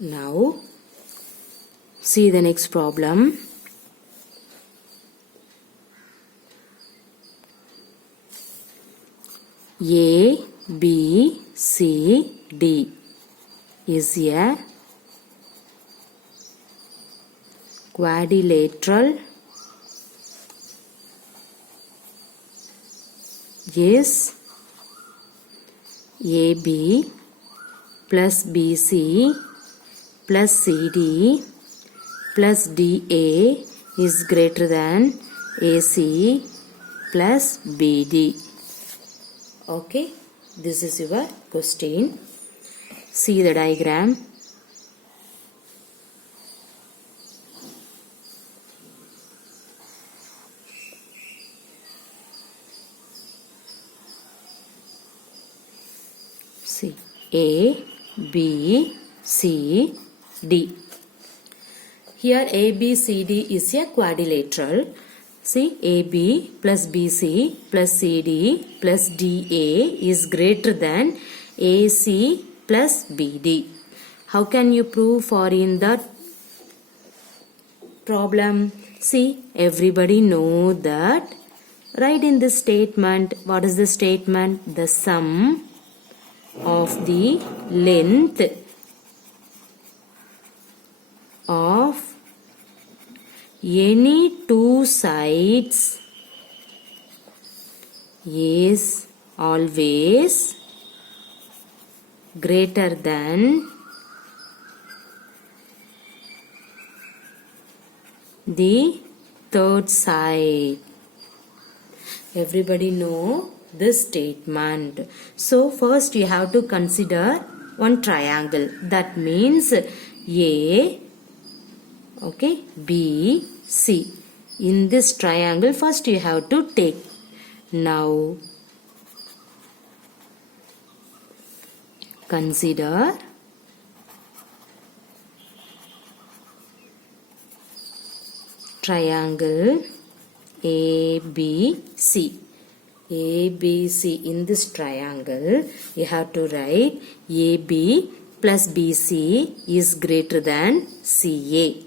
Now see the next problem. A, B, C, D is a quadrilateral is AB plus BC plus CD plus DA is greater than AC plus BD. Okay, this is your question. See the diagram. See A, B, C, D. Here A, B, C, D is a quadrilateral. See AB plus BC plus CD plus DA is greater than AC plus BD. How can you prove for in that problem? See, everybody know that. Write in this statement. What is the statement? The sum of the length of any two sides is always greater than the third side. Everybody know this statement. So first you have to consider one triangle. That means A, okay, B, C. In this triangle first you have to take. Now consider triangle ABC. ABC. In this triangle you have to write AB plus BC is greater than CA.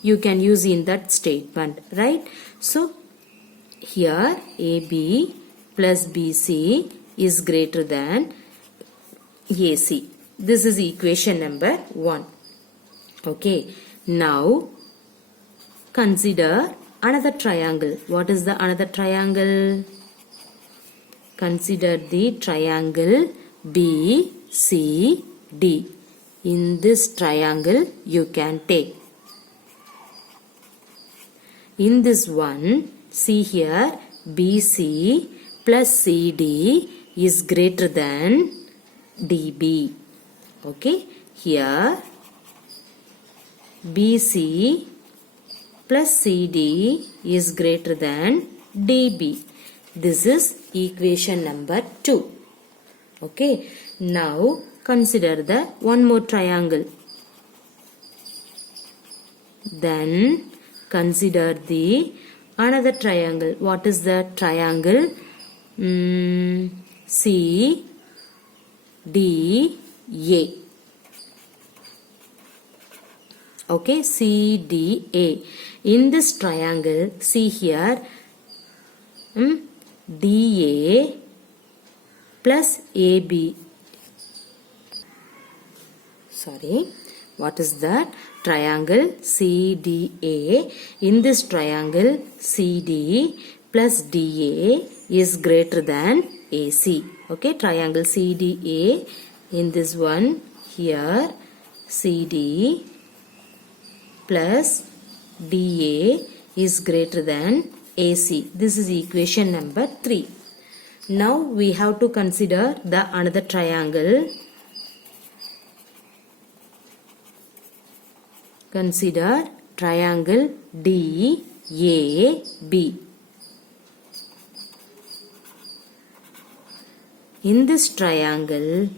You can use in that statement, right? So here AB plus BC is greater than AC. This is equation number 1. Okay. Now consider another triangle. What is the another triangle? Consider the triangle BCD. In this triangle you can take. In this one, see here BC plus CD is greater than DB. Okay, here BC plus CD is greater than DB. This is equation number 2. Okay, now consider the one more triangle. Then consider the another triangle. What is the triangle? C, D, A. Okay, C, D, A. In this triangle, see here, DA plus AB. Sorry, what is that? Triangle CDA. In this triangle, CD plus DA is greater than AC. Okay, triangle CDA. In this one, here CD plus DA is greater than AC. This is equation number 3. Now we have to consider the another triangle. Consider triangle DAB. In this triangle,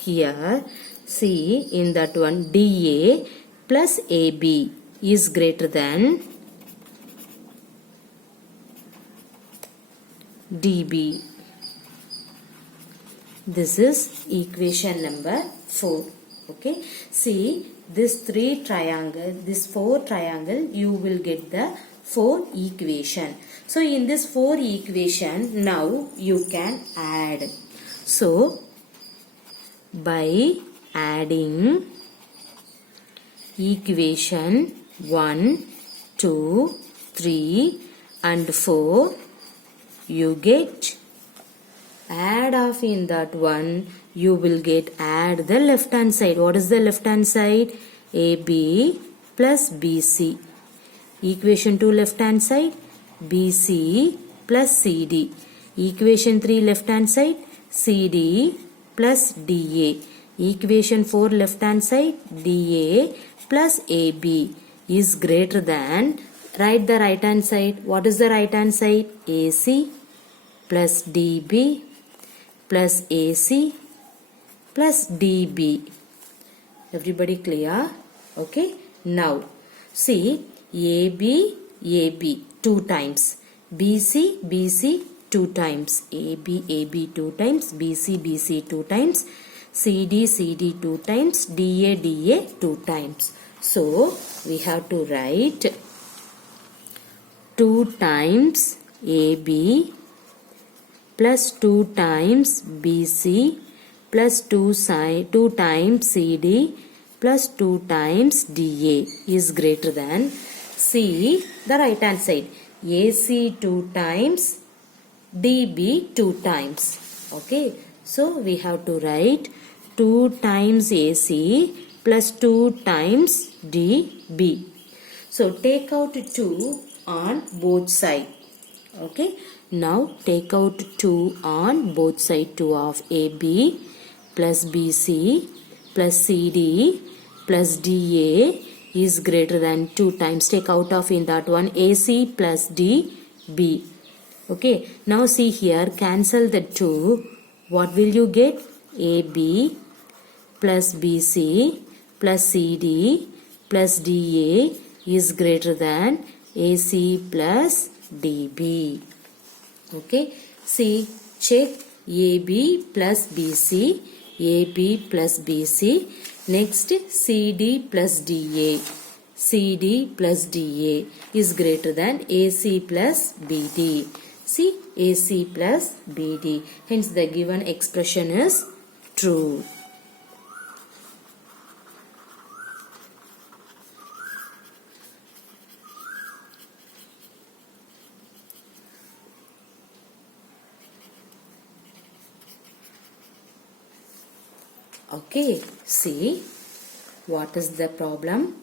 here, see in that one DA plus AB is greater than DB. This is equation number 4. Okay, see this this 4 triangle, you will get the 4 equation. So in this 4 equation, now you can add. So by adding equation 1, 2, 3 and 4, you get add off in that one, you will get add the left hand side. What is the left hand side? AB plus BC. Equation 2 left hand side, BC plus CD. Equation 3 left hand side, CD plus DA. Equation 4 left hand side, DA plus AB is greater than, write the right hand side. What is the right hand side? AC plus DB plus AC plus DB. Everybody clear? Okay. Now see AB 2 times, BC 2 times, AB 2 times, BC 2 times, CD 2 times, DA 2 times. So we have to write 2 times AB plus 2 times BC plus 2 times CD plus 2 times DA is greater than, see the right hand side, AC 2 times, DB 2 times. Okay, so we have to write 2 times AC plus 2 times DB. So take out 2 on both sides. Okay, now take out 2 on both sides. 2 of AB plus BC plus CD plus DA is greater than 2 times. Take out of in that one AC plus DB. Okay, now see here, cancel the 2. What will you get? AB plus BC plus CD plus DA is greater than AC plus DB. Okay, see, check AB plus BC, AB plus BC. Next CD plus DA, CD plus DA is greater than AC plus BD. See, AC plus BD. Hence the given expression is true. Okay, see what is the problem?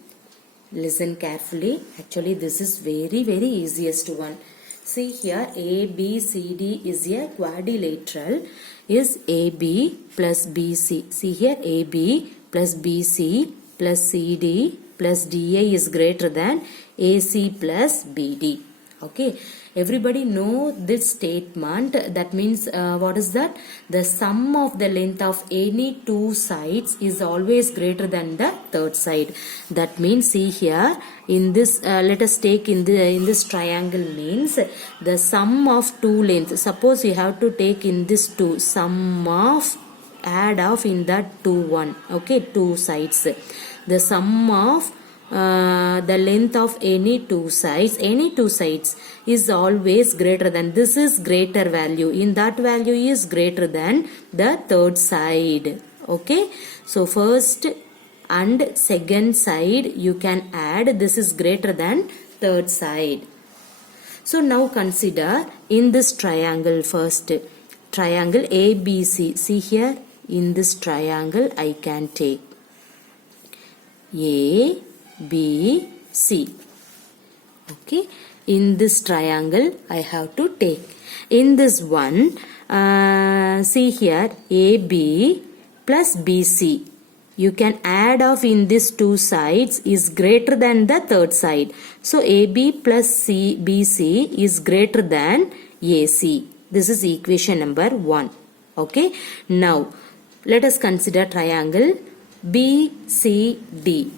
Listen carefully. Actually, this is very easiest one. See here, ABCD is a quadrilateral. Is AB plus BC. See here, AB plus BC plus CD plus DA is greater than AC plus BD. Okay, everybody know this statement. That means what is that? The sum of the length of any two sides is always greater than the third side. That means, see here, in this let us take in this triangle means the sum of two lengths. Suppose you have to take in this two, sum of, add of in that 2 1. Okay, two sides. The sum of the length of any two sides is always greater than, this is greater value, in that value is greater than the third side. Okay, so first and second side you can add, this is greater than third side. So now consider in this triangle, first triangle ABC. See here, in this triangle I can take A, B, C. Okay, in this triangle I have to take. In this one, see here, AB plus BC. You can add off in these two sides is greater than the third side. So AB plus BC is greater than AC. This is equation number 1. Okay, now let us consider triangle BCD.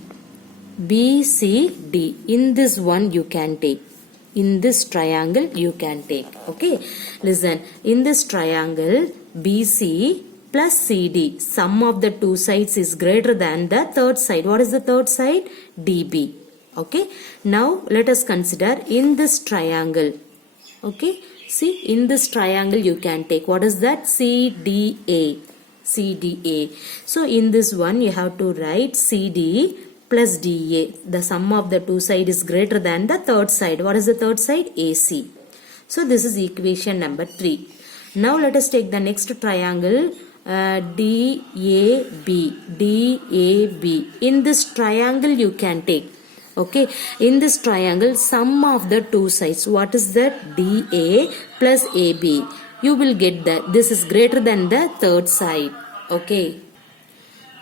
BCD. In this one you can take. In this triangle you can take. Okay, listen. In this triangle BC plus CD. Sum of the two sides is greater than the third side. What is the third side? DB. Okay. Now let us consider in this triangle. Okay. See, in this triangle you can take, what is that? CDA. CDA. So in this one you have to write CD plus DA. The sum of the two sides is greater than the third side. What is the third side? AC. So this is equation number 3. Now let us take the next triangle DAB. DAB. In this triangle you can take. Okay, in this triangle sum of the two sides, what is that? DA plus AB. You will get that this is greater than the third side. Okay,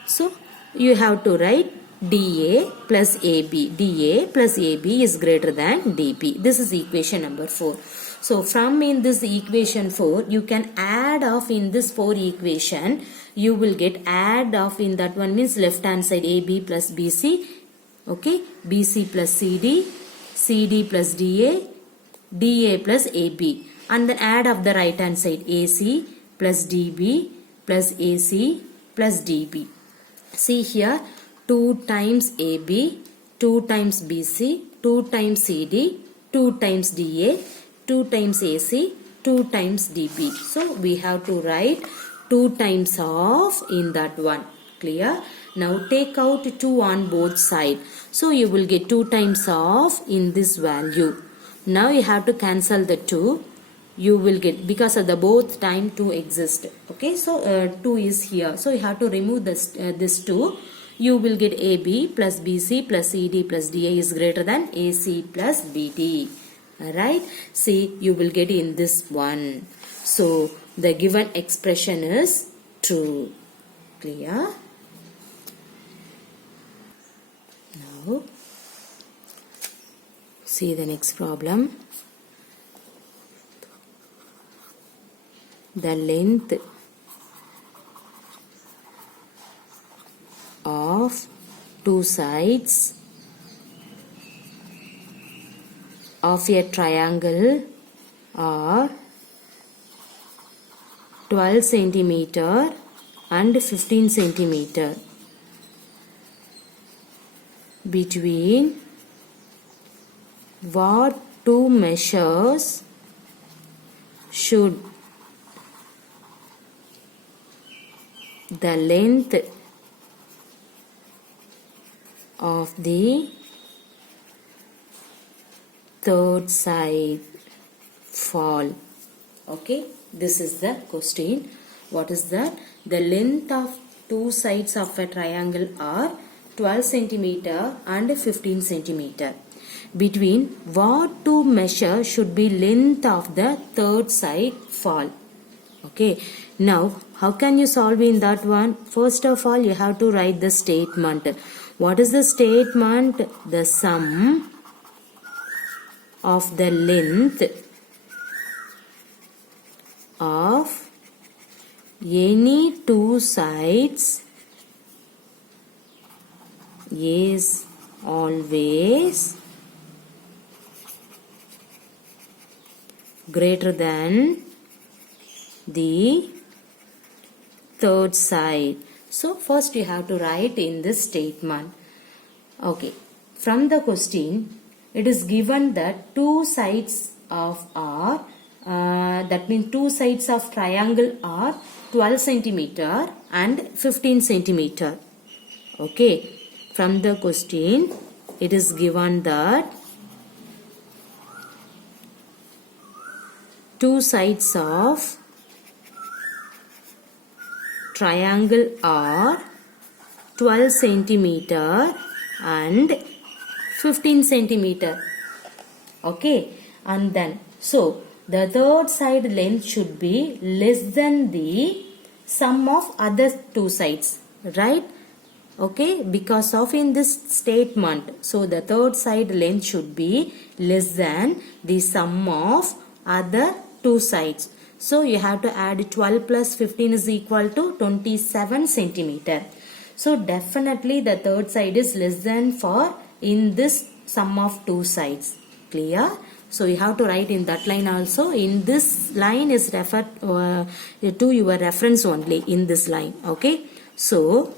so you have to write DA plus AB. DA plus AB is greater than DB. This is equation number 4. So from in this equation 4, you can add off in this 4 equation. You will get add off in that one means left hand side AB plus BC. Okay, BC plus CD, CD plus DA, DA plus AB, and then add of the right hand side AC plus DB plus AC plus DB. See here, 2 times AB, 2 times BC, 2 times CD, 2 times DA, 2 times AC, 2 times DB. So we have to write 2 times of in that one. Clear? Now take out 2 on both sides. So you will get 2 times of in this value. Now you have to cancel the 2. You will get, because of the both time 2 exist. Okay, so 2 is here. So you have to remove this 2. You will get AB plus BC plus CD plus DA is greater than AC plus BD. Alright. See, you will get in this one. So the given expression is true. Clear? Now, see the next problem. The length of two sides of a triangle are 12 centimeter and 15 centimeter. Between what two measures should the length of the third side fall? Okay, this is the question. What is that? The length of two sides of a triangle are 12 centimeter and 15 centimeter. Between what two measure should be length of the third side fall? Okay, now how can you solve in that one? First of all, you have to write the statement. What is the statement? The sum of the length of any two sides is always greater than the third side. So first you have to write in this statement. Okay, from the question it is given that two sides of are that means two sides of triangle are 12 centimeter and 15 centimeter. Okay, from the question it is given that two sides of triangle are 12 centimeter and 15 centimeter. Okay, and then so the third side length should be less than the sum of other two sides, right? Okay, because of in this statement, so the third side length should be less than the sum of other two sides. So you have to add 12 plus 15 is equal to 27 centimeter. So definitely the third side is less than for in this sum of two sides. Clear? So you have to write in that line also. In this line is referred to your reference only in this line. Okay. So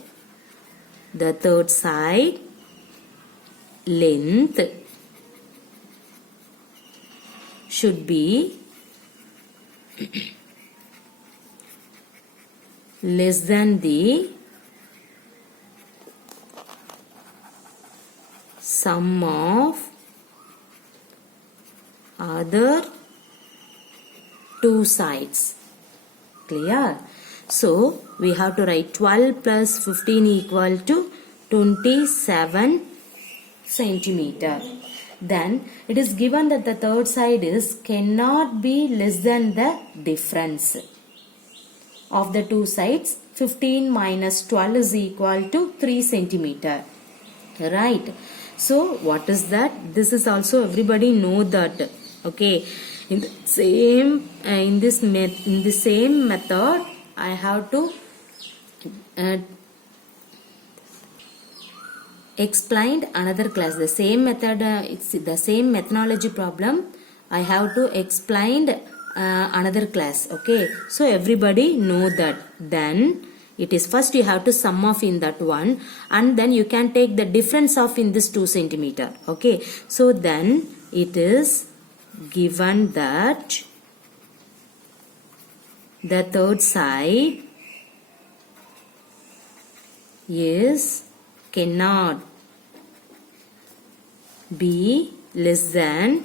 the third side length should be less than the sum of other two sides. Clear? So we have to write 12 plus 15 equal to 27 centimeter. Then it is given that the third side is cannot be less than the difference of the two sides. 15 minus 12 is equal to 3 centimeter. Right? So what is that? This is also everybody know that. Okay. In the same in the same method, I have to explained another class. The same method, it's the same methodology problem. I have to explain another class. Okay. So everybody know that. Then it is first you have to sum off in that one, and then you can take the difference of in this 2 centimeter. Okay. So then it is given that the third side is cannot be less than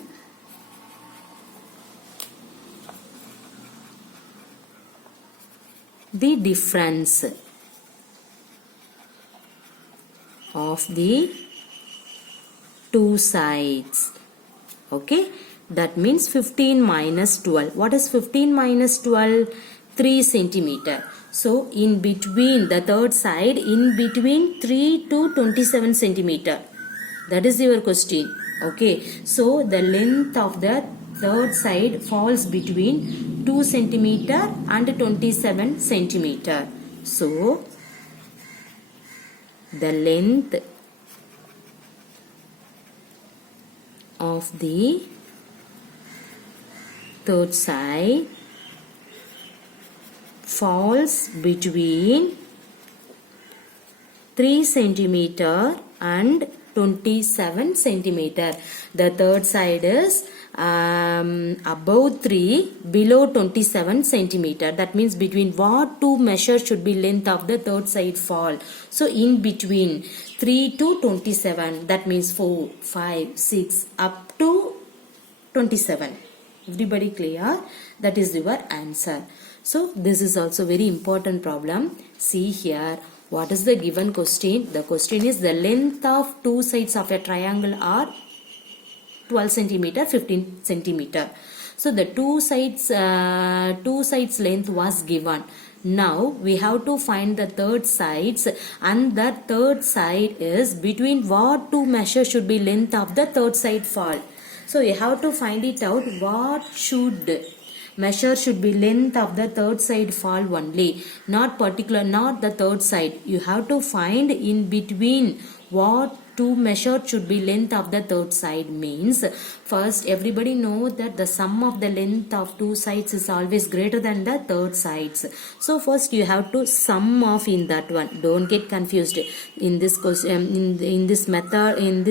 the difference of the two sides. Okay. That means 15 minus 12. What is 15 minus 12? 3 centimeter. So in between the third side, in between 3 to 27 centimeter. That is your question. Okay. So the length of the third side falls between 2 centimeter and 27 centimeter. So the length of the third side falls between 3 centimeter and 27 centimeter. The third side is above 3, below 27 centimeter. That means between what two measures should be length of the third side fall. So in between 3 to 27. That means 4, 5, 6 up to 27. Everybody clear? That is your answer. So this is also very important problem. See here. What is the given question? The question is the length of two sides of a triangle are 12 centimeter, 15 centimeter. So the two sides length was given. Now we have to find the third sides, and the third side is between what two measures should be length of the third side fall. So you have to find it out. What measure should be length of the third side fall only, not the third side. You have to find in between what two measure should be length of the third side. Means first everybody know that the sum of the length of two sides is always greater than the third sides. So first you have to sum off in that one. Don't get confused in this question. In this method in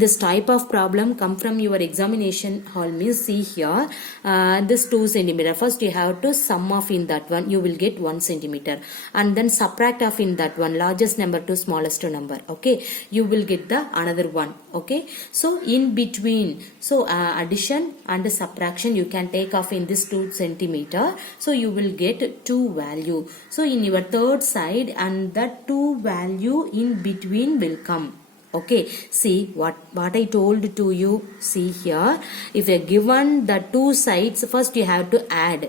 this type of problem come from your examination hall. Means see here, this 2 centimeter. First you have to sum off in that one. You will get 1 centimeter, and then subtract off in that one, largest number to smallest number. Okay, you will get the another one. Okay, so in between, so addition and subtraction you can take off in this 2 centimeter. So you will get 2 value. So in your third side, and that 2 value in between will come. Okay, see what I told to you. See here, if you are given the two sides, first you have to add.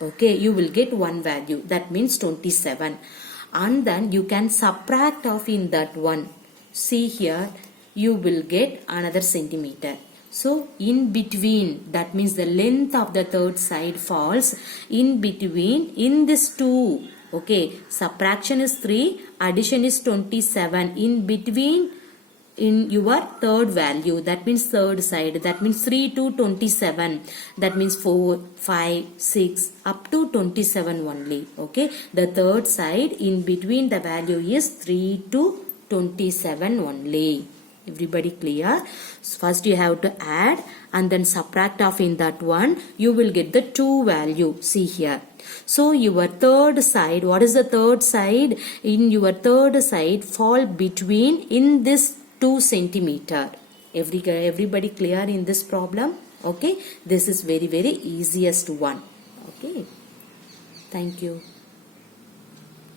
Okay, you will get one value. That means 27. And then you can subtract off in that one. See here, you will get another centimeter. So in between, that means the length of the third side falls in between in this 2. Okay, subtraction is 3, addition is 27. In between in your third value, that means third side, that means 3 to 27, that means 4, 5, 6 up to 27 only. Okay, the third side in between the value is 3 to 27 only. Everybody clear? So first you have to add and then subtract off in that one. You will get the 2 value. See here. So your third side, what is the third side? In your third side fall between in this 2 centimeter. Everybody clear in this problem? Okay. This is very easiest one. Okay. Thank you.